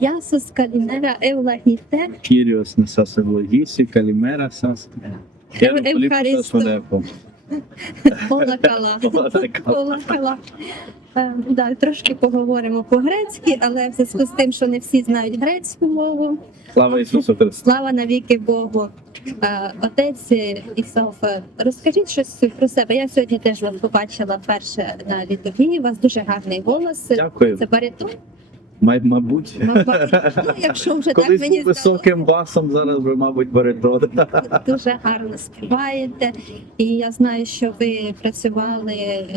Ясус Калінера Евлагіте Кіріос Несасевлогісі, Калімера Сас. Евхаристо. Олакала. Олакала. Е, Да, трошки поговоримо по-грецьки, але в зв'язку з тим, що не всі знають грецьку мову, Слава Ісусу Христу! слава навіки Богу. Е, Отець Ісоф, розкажіть щось про себе. Я сьогодні теж вас побачила вперше на літургії. У вас дуже гарний голос. Дякую. Це баритон. Май- Мабуть. Ну, якщо вже так мені високим басом, зараз ви, мабуть, баритон. дуже гарно співаєте. І я знаю, що ви працювали е,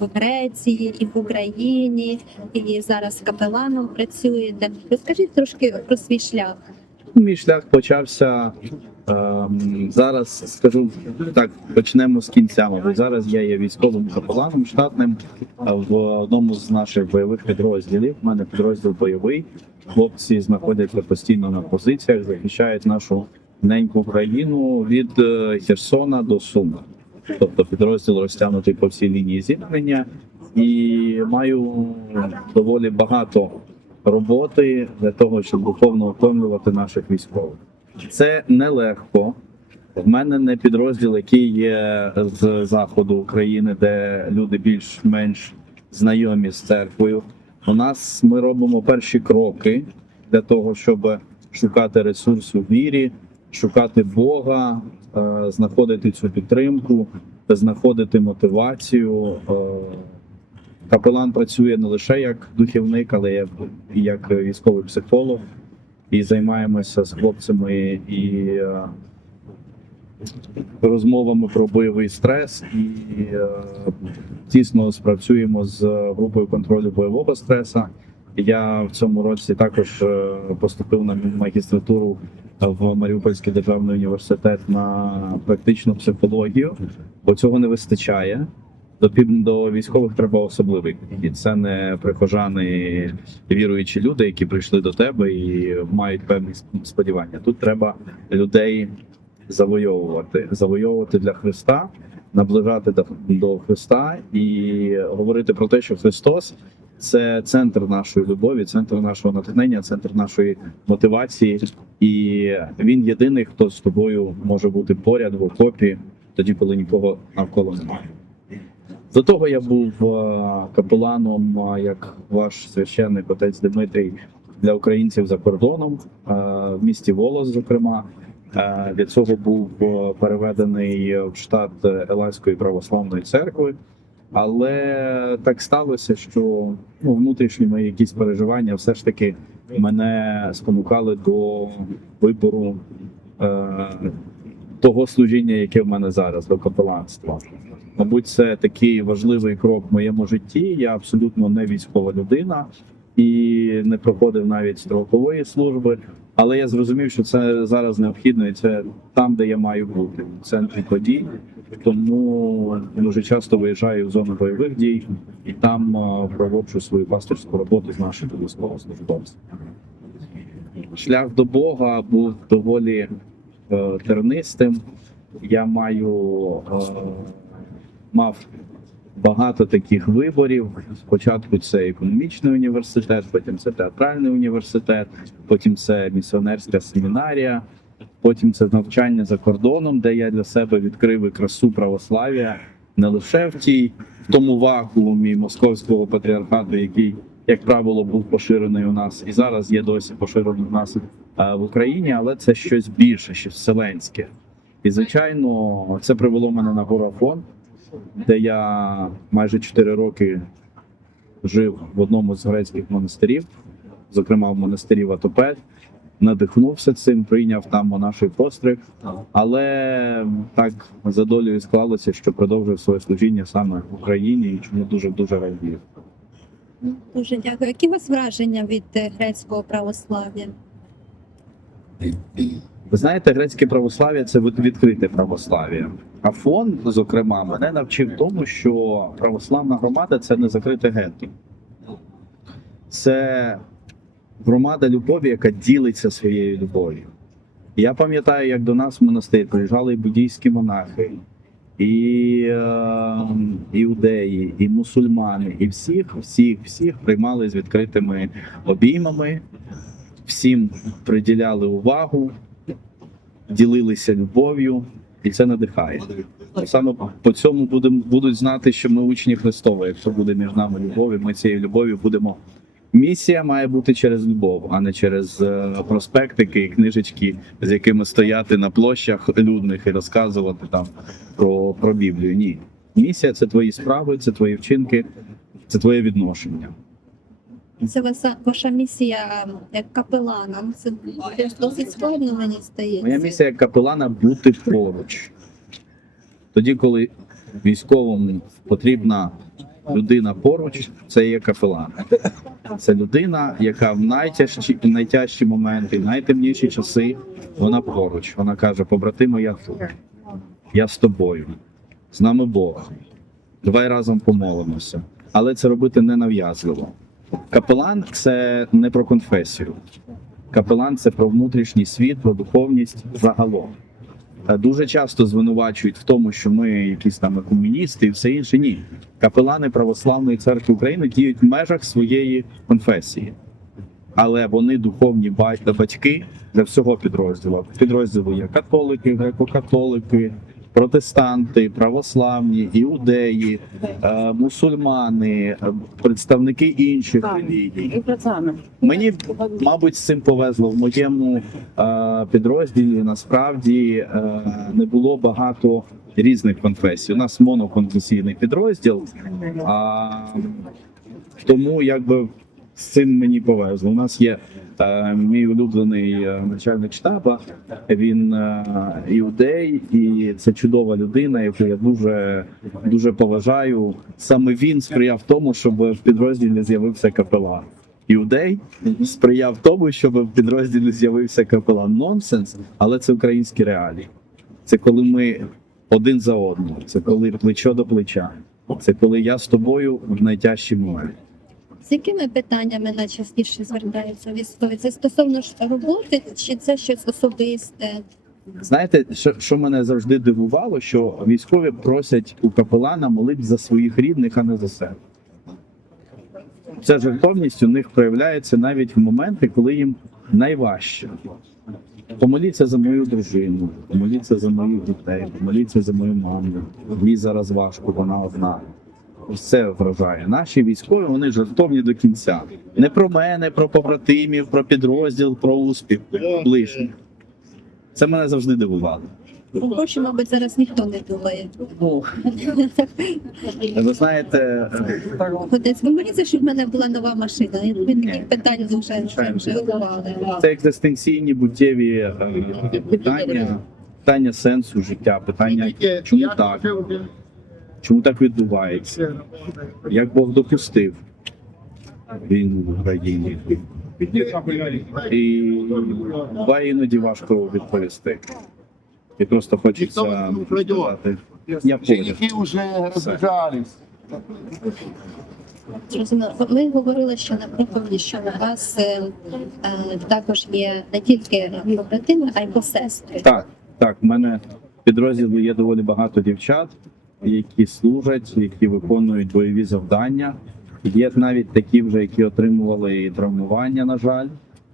в Греції і в Україні, і зараз капеланом працюєте. Розкажіть трошки про свій шлях. Мій шлях почався. Ем, зараз скажу так, почнемо з кінця. Мабуть, зараз я є військовим капеланом штатним в одному з наших бойових підрозділів. У мене підрозділ бойовий. Хлопці знаходяться постійно на позиціях, захищають нашу неньку країну від е, Херсона до Суми. Тобто підрозділ розтягнутий по всій лінії зіткнення, і маю доволі багато роботи для того, щоб духовно оформлювати наших військових. Це нелегко. В мене не підрозділ, який є з заходу України, де люди більш-менш знайомі з церквою. У нас ми робимо перші кроки для того, щоб шукати ресурс у вірі, шукати Бога, е, знаходити цю підтримку, знаходити мотивацію. Е, Капелан працює не лише як духівник, але і як військовий психолог. І займаємося з хлопцями і е, розмовами про бойовий стрес, і е, тісно спрацюємо з групою контролю бойового стресу. Я в цьому році також е, поступив на магістратуру в Маріупольський державний університет на практичну психологію, бо цього не вистачає. До до військових треба особливий підхід. Це не прихожани віруючі люди, які прийшли до тебе і мають певні сподівання. Тут треба людей завойовувати, завойовувати для Христа, наближати до, Христа і говорити про те, що Христос це центр нашої любові, центр нашого натхнення, центр нашої мотивації, і він єдиний, хто з тобою може бути поряд в окопі, тоді, коли нікого навколо немає. До того я був е, капеланом, е, як ваш священник отець Дмитрій для українців за кордоном е, в місті Волос, зокрема. Для цього був переведений в штат Елайської православної церкви. Але так сталося, що ну, внутрішні мої якісь переживання все ж таки мене спонукали до вибору е, того служіння, яке в мене зараз, до капеланства. Мабуть, це такий важливий крок в моєму житті. Я абсолютно не військова людина і не проходив навіть строкової служби. Але я зрозумів, що це зараз необхідно, і це там, де я маю бути, в центрі подій. Тому дуже часто виїжджаю в зону бойових дій і там проводжу свою пасторську роботу з нашими військовослужбовцями. Шлях до Бога був доволі е, тернистим. Я маю е, мав багато таких виборів. Спочатку це економічний університет, потім це театральний університет, потім це місіонерська семінарія, потім це навчання за кордоном, де я для себе відкрив і красу православ'я не лише в тій в тому вакуумі московського патріархату, який, як правило, був поширений у нас і зараз є досі поширений у нас е, в Україні, але це щось більше, щось вселенське. І звичайно, це привело мене на горафон, де я майже 4 роки жив в одному з грецьких монастирів, зокрема в монастирі Ватопед. Надихнувся цим, прийняв там монаший постриг, але так за долею склалося, що продовжив своє служіння саме в Україні, і чому дуже дуже радію. Дуже дякую. Які у вас враження від е, грецького православ'я? Ви знаєте, грецьке православ'я це відкрите православ'я. А фон, зокрема, мене навчив тому, що православна громада це не закрите гетто. Це громада любові, яка ділиться своєю любов'ю. Я пам'ятаю, як до нас в монастир приїжджали і буддійські монахи, і е, іудеї, і мусульмани, і всіх, всіх, всіх приймали з відкритими обіймами, всім приділяли увагу, ділилися любов'ю, і це надихає. Саме по цьому будем, будуть знати, що ми учні Христова. Якщо буде між нами любов, і ми цією любов'ю будемо. Місія має бути через любов, а не через е, проспектики і книжечки, з якими стояти на площах людних і розказувати там про, про Біблію. Ні. Місія це твої справи, це твої вчинки, це твоє відношення. Це ваша, ваша місія як капелана. Це досить складно, мені здається. Моя місія як капелана бути поруч. Тоді, коли військовому потрібна людина поруч, це є капелан. Це людина, яка в найтяжчі, найтяжчі моменти, найтемніші часи, вона поруч. Вона каже: побратиме, я тут. Я з тобою. З нами Бог. Давай разом помолимося. Але це робити не нав'язливо. Капелан це не про конфесію. Капелан це про внутрішній світ, про духовність загалом. Дуже часто звинувачують в тому, що ми якісь там комуністи і все інше. Ні. Капелани Православної церкви України діють в межах своєї конфесії. Але вони духовні батьки для всього підрозділу. Підрозділу є католики, греко-католики, протестанти, православні, іудеї, е, мусульмани, е, представники інших релігій. Мені, мабуть, з цим повезло. В моєму е, підрозділі насправді не було багато різних конфесій. У нас моноконфесійний підрозділ. А, тому якби з цим мені повезло. У нас є е, мій улюблений е, начальник штаба. Він е, іудей, і це чудова людина, яку я дуже дуже поважаю. Саме він сприяв тому, щоб в підрозділі з'явився капелан. Іудей сприяв тому, щоб в підрозділі з'явився капелан. Нонсенс, але це українські реалії. Це коли ми один за одним, це коли плечо до плеча. Це коли я з тобою в найтяжчі моменти. З якими питаннями найчастіше звертаються військові? Це стосовно роботи, чи це щось особисте? Знаєте, що, що мене завжди дивувало, що військові просять у капелана молитв за своїх рідних, а не за себе. Ця жертовність у них проявляється навіть в моменти, коли їм найважче. Помоліться за мою дружину, помоліться за моїх дітей, помоліться за мою маму. Їй зараз важко, вона одна. Це вражає. Наші військові вони жертовні до кінця. Не про мене, про побратимів, про підрозділ, про успіх ближніх. Це мене завжди дивувало. Гроші, мабуть, зараз ніхто не думає. Ви знаєте, Ходить, ви моліться, щоб в мене була нова машина. Ви питань вже вже це екзистенційні буттєві е, питання, питання сенсу життя, питання, чому так, чому так відбувається, як Бог допустив війну в Україні. І буває іноді важко відповісти. І просто хочеться сказати, я. Женихи уже разбежались. Зрозуміло. Ви говорили, що на проповіді, що у вас е, е, також є не тільки побратими, а й посестри. Так, так, в мене в підрозділі є доволі багато дівчат, які служать, які виконують бойові завдання. Є навіть такі вже, які отримували травмування, на жаль.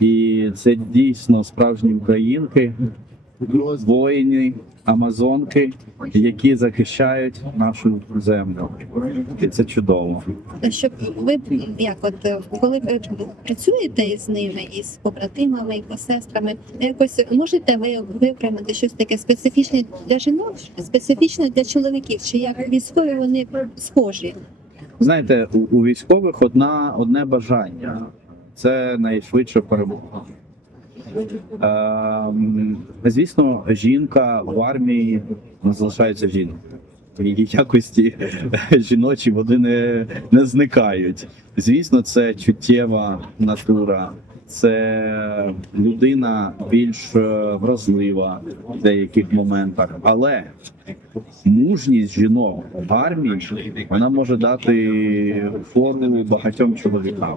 І це дійсно справжні українки, воїни, амазонки, які захищають нашу землю. І це чудово. Щоб ви як от коли ви працюєте із ними, із побратимами, і посестрами, якось можете ви виокремити щось таке специфічне для жінок, специфічне для чоловіків, чи як військові вони схожі? Знаєте, у, у військових одна, одне бажання це найшвидша перемога. Ем, звісно, жінка в армії залишається жінкою. Її якості жіночі вони не, не зникають. Звісно, це чуттєва натура, це людина більш е, вразлива в деяких моментах. Але мужність жінок в армії вона може дати фору багатьом чоловікам,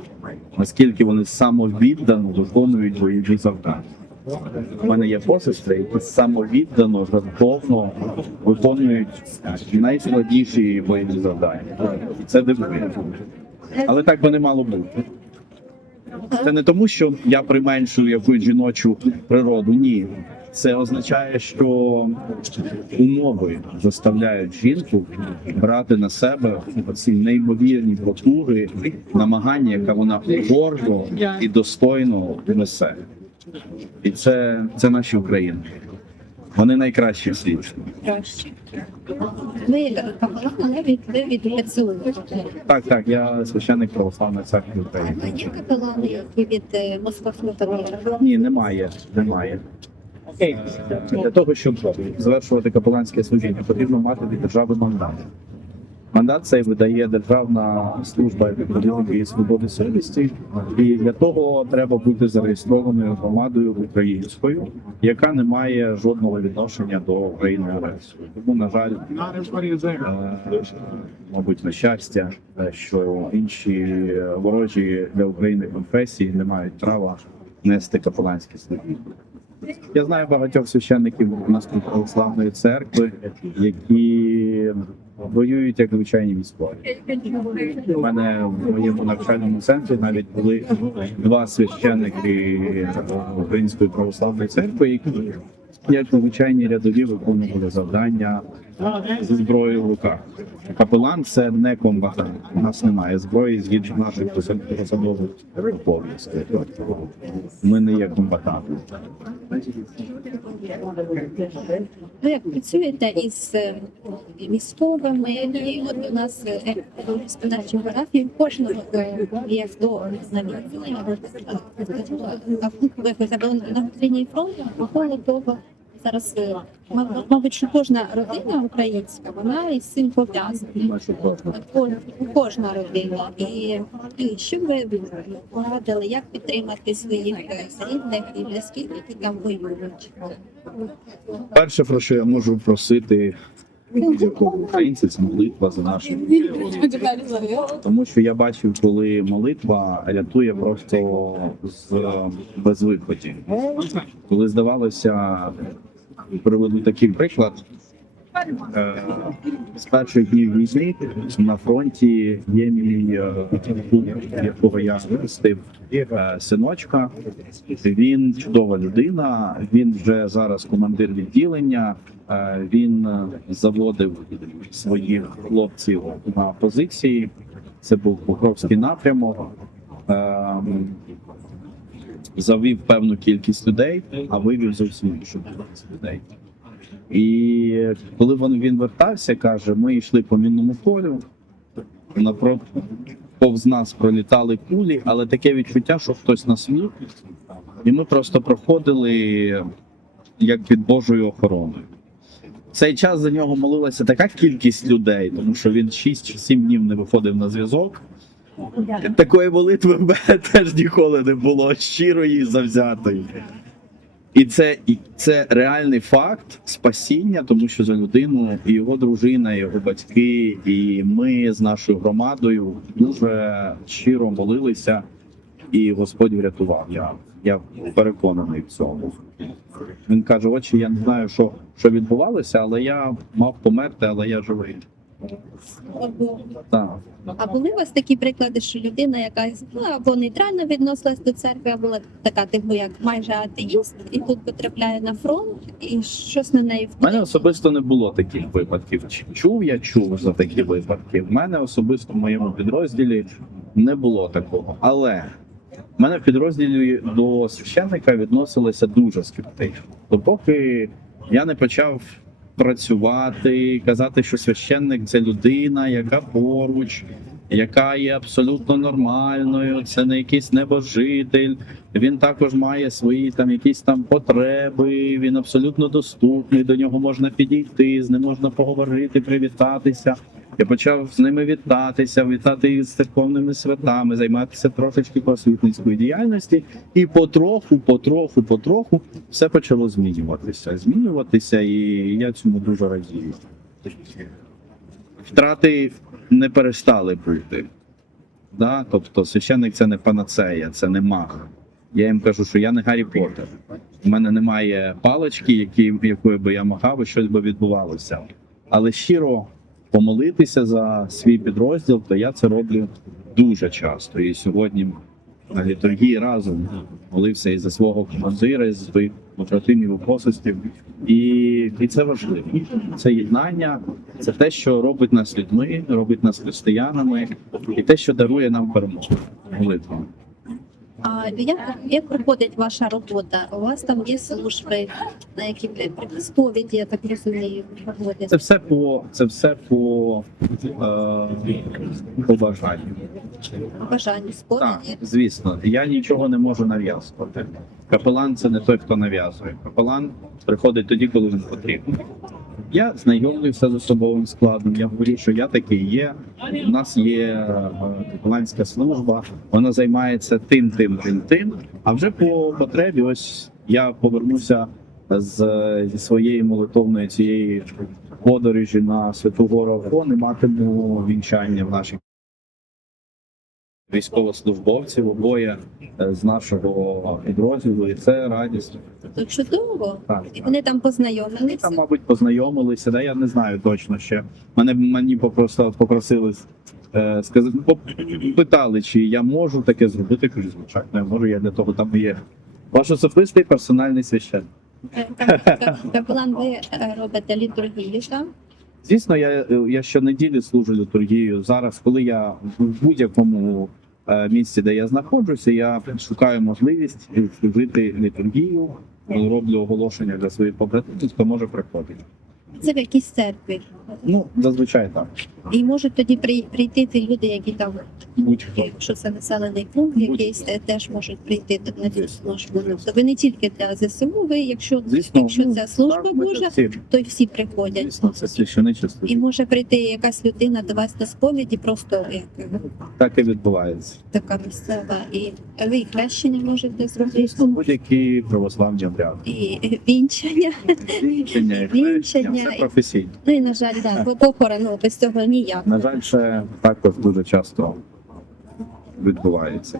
наскільки вони самовіддано виконують бойові завдання. У мене є посестри, які самовіддано, жертовно виконують найскладніші бойові завдання. Це дивує. Але так би не мало бути. Це не тому, що я применшую якусь жіночу природу. Ні. Це означає, що умови заставляють жінку брати на себе ці неймовірні потуги, намагання, яке вона гордо і достойно несе. І це, це наші українки. Вони найкращі в світі. краще. Ви капелан, але від ви. Так, так, я священник православної церкви України. А є капелани, які від е, московського патріархату? Ні, немає. Немає. Для того, щоб завершувати капеланське служіння, потрібно мати від держави мандат. Мандат цей видає Державна служба і свободи совісті, і для того треба бути зареєстрованою громадою українською, яка не має жодного відношення до України агресії. Тому, на жаль, е, мабуть, на щастя, що інші ворожі для України конфесії не мають права нести капеланські служіння. Я знаю багатьох священників у нас православної церкви, які воюють як звичайні військові. У мене в моєму навчальному центрі навіть були два священники Української православної церкви, які як звичайні рядові виконували завдання зі зброєю в руках. Капелан це не комбатант. У нас немає зброї згідно наших посадових обов'язків. Ми не є комбатанти. Ви як працюєте із е, військовими, і от у нас е, в господарчій географії кожного е, є хто на війні, а на лінії фронту, того зараз, е, мабуть, що кожна родина українська, вона із цим пов'язана. Кожна родина. І, і що ви порадили, як підтримати своїх рідних і близьких, які там воюють? Перше, про що я можу просити будь-якого українця, це молитва за нашу тому що я бачив, коли молитва рятує просто з безвиході. Коли здавалося, приведу такий приклад. Е, З перших днів війни на фронті є мій е, якого я виростив, е, синочка. Він чудова людина. Він вже зараз командир відділення. Він заводив своїх хлопців на позиції. Це був Покровський напрямок. Завів певну кількість людей, а вивів зовсім іншу кількість людей. І коли він, вертався, каже, ми йшли по мінному полю, напроти повз нас пролітали кулі, але таке відчуття, що хтось нас вів, і ми просто проходили як під Божою охороною. Цей час за нього молилася така кількість людей, тому що він 6 чи 7 днів не виходив на зв'язок. Такої молитви в мене теж ніколи не було щирої і завзятої. І це, і це реальний факт спасіння, тому що за людину і його дружина, і його батьки, і ми з нашою громадою дуже щиро молилися, і Господь врятував. Я, я переконаний в цьому. Він каже: очі, я не знаю, що, що відбувалося, але я мав померти, але я живий. Так. А були у вас такі приклади, що людина, яка ну, або нейтрально відносилась до церкви, або була така, типу, як майже атеїст, і тут потрапляє на фронт, і щось на неї У мене особисто не було таких випадків. Чув я чув за такі випадки. В мене особисто в моєму підрозділі не було такого. Але в мене в підрозділі до священника відносилися дуже скептично. Допоки я не почав працювати, казати, що священник це людина, яка поруч, яка є абсолютно нормальною, це не якийсь небожитель. Він також має свої там якісь там потреби. Він абсолютно доступний. До нього можна підійти, з ним можна поговорити, привітатися. Я почав з ними вітатися, вітати з церковними святами, займатися трошечки просвітницькою діяльності, і потроху, потроху, потроху все почало змінюватися. Змінюватися, і я цьому дуже радію. Втрати не перестали бути. Да? Тобто священник це не панацея, це не маг. Я їм кажу, що я не Гаррі Поттер. У мене немає палички, які, якою би я махав, і щось би відбувалося. Але щиро помолитися за свій підрозділ, то я це роблю дуже часто. І сьогодні на літургії разом молився і за свого командира, і за своїх побратимів посостів. І, і це важливо. Це єднання, це те, що робить нас людьми, робить нас християнами, і те, що дарує нам перемогу. Молитва. А як, як проходить ваша робота? У вас там є служби, на які сповіді, я так розумію, проводять? Це все по це все по, е, по бажанню. бажання Так, сповіді? звісно, я нічого не можу нав'язувати. Капелан це не той, хто нав'язує. Капелан приходить тоді, коли він потрібен. Я знайомлюся з особовим складом. Я говорю, що я такий є. У нас є е, служба, вона займається тим, тим, тим, тим. А вже по потребі, ось я повернуся з зі своєї молитовної цієї подорожі на Святу Гору Афон і матиму вінчання в нашій військовослужбовців обоє е, з нашого підрозділу, і це радість. То чудово. Так, І вони там познайомилися. Там, мабуть, познайомилися. Да, я не знаю точно ще. Мене мені попросили, попросили е, сказати, поп- питали, чи я можу таке зробити. Кажу, звичайно, я можу. Я для того там і є. Ваш особистий персональний священник. Е, Капелан, ви е, робите літургію там? Звісно, я, я щонеділі служу літургію. Зараз, коли я в будь-якому е, місці, де я знаходжуся, я шукаю можливість служити літургію, роблю оголошення для своїх побратимів, хто може приходити. Це в якійсь церкві. Ну, зазвичай так. І можуть тоді при- прийти ті люди, які там. Якщо це населений пункт, якийсь теж можуть прийти на цю службу. Тобто ви не тільки для ЗСУ, ви, якщо, якщо це служба Так, Божа, то й всі приходять. І може прийти якась людина до вас на сповіді, просто як е, Так і відбувається. така місцева. І ви і хрещення можете зробити, Будь-які православні обряди. і вінчання. Вінчення, і Вінчання все професійно. Ну і на жаль, бо похорон, ну, без цього ніяк. На жаль, це також дуже часто відбувається.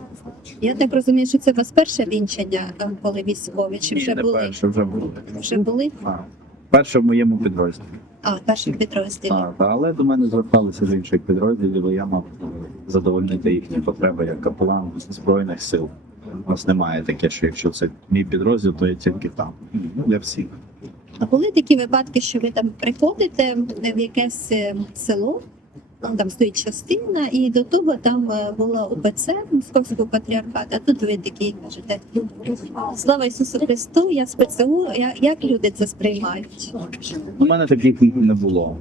Я так розумію, що це у вас перше вінчання, е, коли військові, чи вже Не були? перше, вже було. Вже були? А, Перше в моєму підрозділі. А, перший підрозділі. Так, але до мене зверталися з інших підрозділів, і я мав задовольнити їхні потреби як капелан збройних сил. У нас немає таке, що якщо це мій підрозділ, то я тільки там. Ну, Для всіх. А були такі випадки, що ви там приходите в якесь е, село, там стоїть частина, і до того там е, була УПЦ Московського патріархату, а тут ви такі кажете, слава Ісусу Христу, я з ПЦУ, Я- як люди це сприймають? У мене таких не було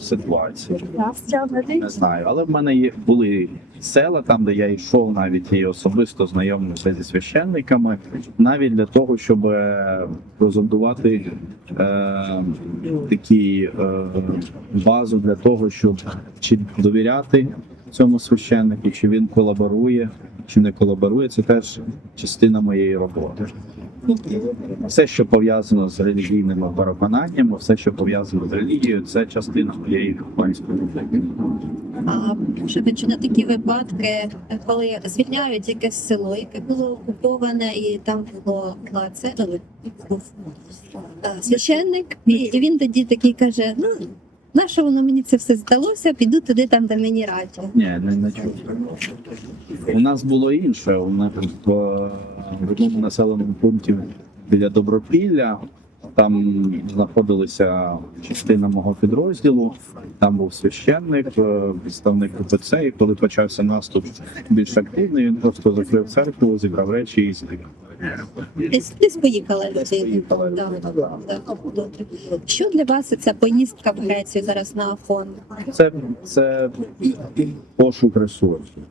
ситуацій. Не знаю, але в мене є були села там, де я йшов навіть і особисто знайомився зі священниками, навіть для того, щоб е, презентувати е, такі е, базу для того, щоб чи довіряти цьому священнику, чи він колаборує, чи не колаборує. Це теж частина моєї роботи. Все, що пов'язано з релігійними переконаннями, все, що пов'язано з релігією, це частина моєї християнської роботи. А може ви чули такі випадки, коли звільняють якесь село, яке було окуповане, і там було це був е, священник, і він тоді такий каже: ну. На що воно мені це все здалося? Піду туди, там, де мені раді. Ні, не, не чув. У нас було інше. У нас в, в одному населеному пункті біля Добропілля. Там знаходилася частина мого підрозділу. Там був священник, е, представник УПЦ, і коли почався наступ більш активний, він просто закрив церкву, зібрав речі і зник. Десь, десь поїхала людина. Да, да, добре. Що для вас ця поїздка в Грецію зараз на Афон? Це, це пошук ресурсів.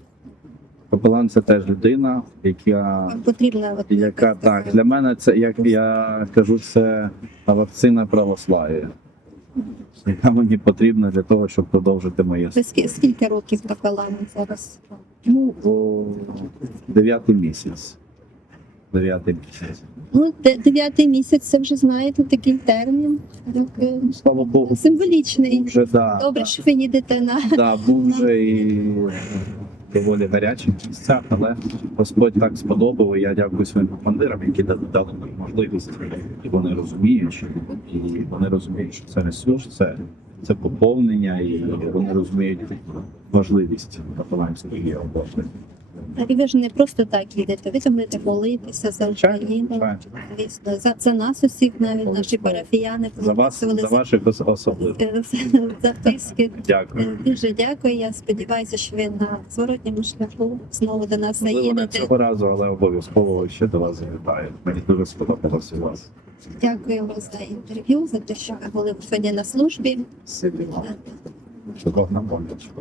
Капелан це теж людина, яка Вам потрібна от Яка так для мене це як я кажу, це вакцина православ'я. Яка мені потрібна для того, щоб продовжити моє ви скі- скільки років капелану зараз? ну, о, дев'ятий місяць. Дев'ятий місяць. Ну, дев'ятий місяць це вже знаєте такий термін. Так, е, Слава Богу, Символічний. вже да, Добре, що ви їдете на да, був вже і доволі гарячих місцях, але Господь так сподобав. і Я дякую своїм командирам, які дали мені можливість. І вони розуміють, і вони розуміють, що це ресурс, це, це поповнення, і вони розуміють важливість капеланської роботи. І ви ж не просто так їдете, ви будете молитися за Україну. Звісно, за, за нас усіх навіть наші парафіяни За вас, за ваших ос- особливо. записки. Дякую. Е, Дуже дякую. Я сподіваюся, що ви на зворотньому шляху знову до нас заїдете. цього разу, але обов'язково ще до вас завітаю. Мені дуже сподобалося вас. Дякуємо за інтерв'ю, за те, що ви були сьогодні на службі. Сидімо. Чудовна бомбочка.